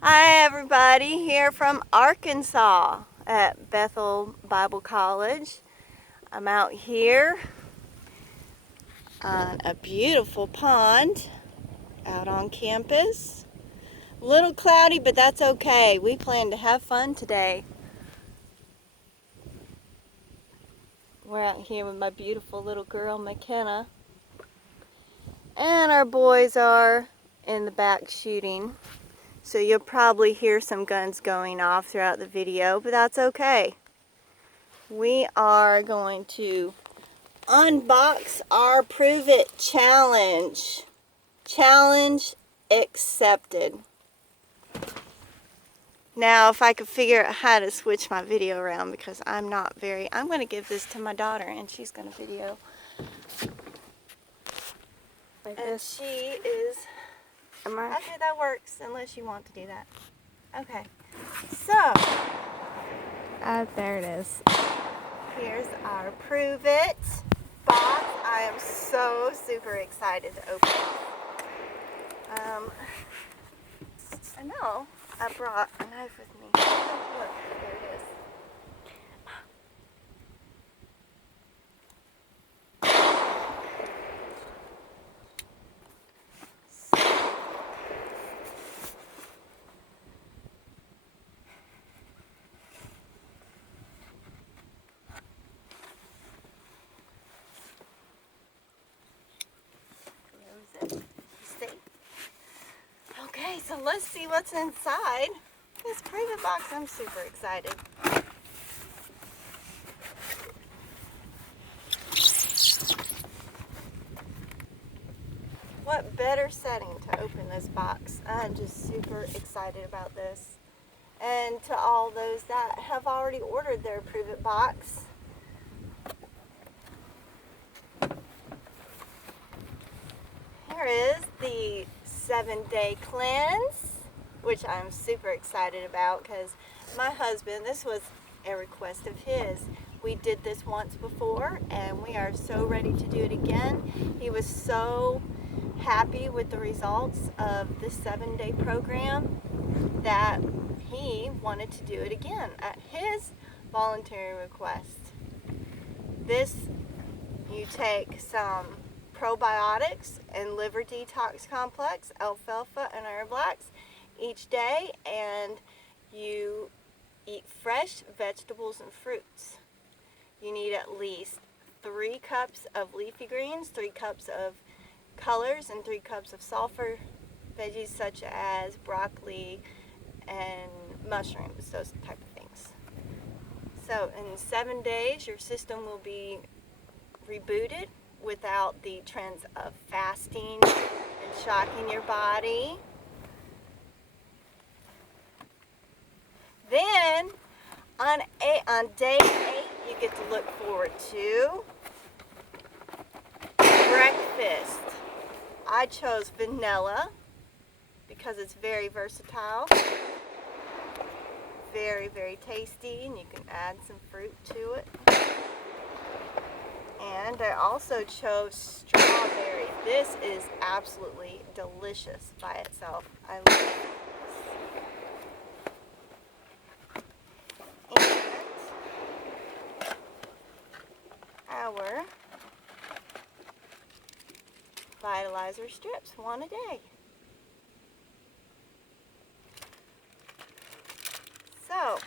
Hi everybody, here from Arkansas at Bethel Bible College. I'm out here on a beautiful pond out on campus. A little cloudy, but that's okay. We plan to have fun today. We're out here with my beautiful little girl McKenna. And our boys are in the back shooting. So you'll probably hear some guns going off throughout the video, but that's okay. We are going to unbox our Prove It challenge. Challenge accepted. Now, if I could figure out how to switch my video around, because I'm going to give this to my daughter and she's going to video. Like and this. She is... Okay, that works, unless you want to do that. Okay, so There it is. here's our Prove It box. I am so super excited to open it. I know I brought a knife with me. Look, there it is. Okay, so let's see what's inside this Prove It box. I'm super excited. What better setting to open this box? I'm just super excited about this. And to all those that have already ordered their Prove It box, here is the 7-day cleanse, which I'm super excited about because my husband, this was a request of his. We did this once before and we are so ready to do it again. He was so happy with the results of this 7-day program that he wanted to do it again at his voluntary request. This, you take some probiotics and liver detox complex, alfalfa and Herblax each day, and you eat fresh vegetables and fruits. You need at least 3 cups of leafy greens, 3 cups of colors, and 3 cups of sulfur veggies such as broccoli and mushrooms, those type of things. So in 7 days your system will be rebooted without the trends of fasting and shocking your body. Then on day 8 you get to look forward to breakfast. I chose vanilla because it's very versatile, very, very tasty, and you can add some fruit to it. And I also chose strawberry. This is absolutely delicious by itself. I love this. And our vitalizer strips, 1 a day. So,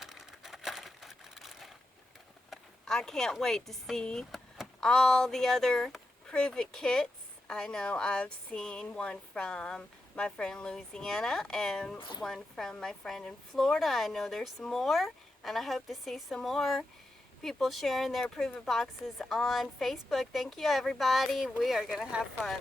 I can't wait to see all the other Prove It kits. I know I've seen one from my friend in Louisiana and one from my friend in Florida. I know there's some more, and I hope to see some more people sharing their Prove It boxes on Facebook. Thank you, everybody. We are going to have fun.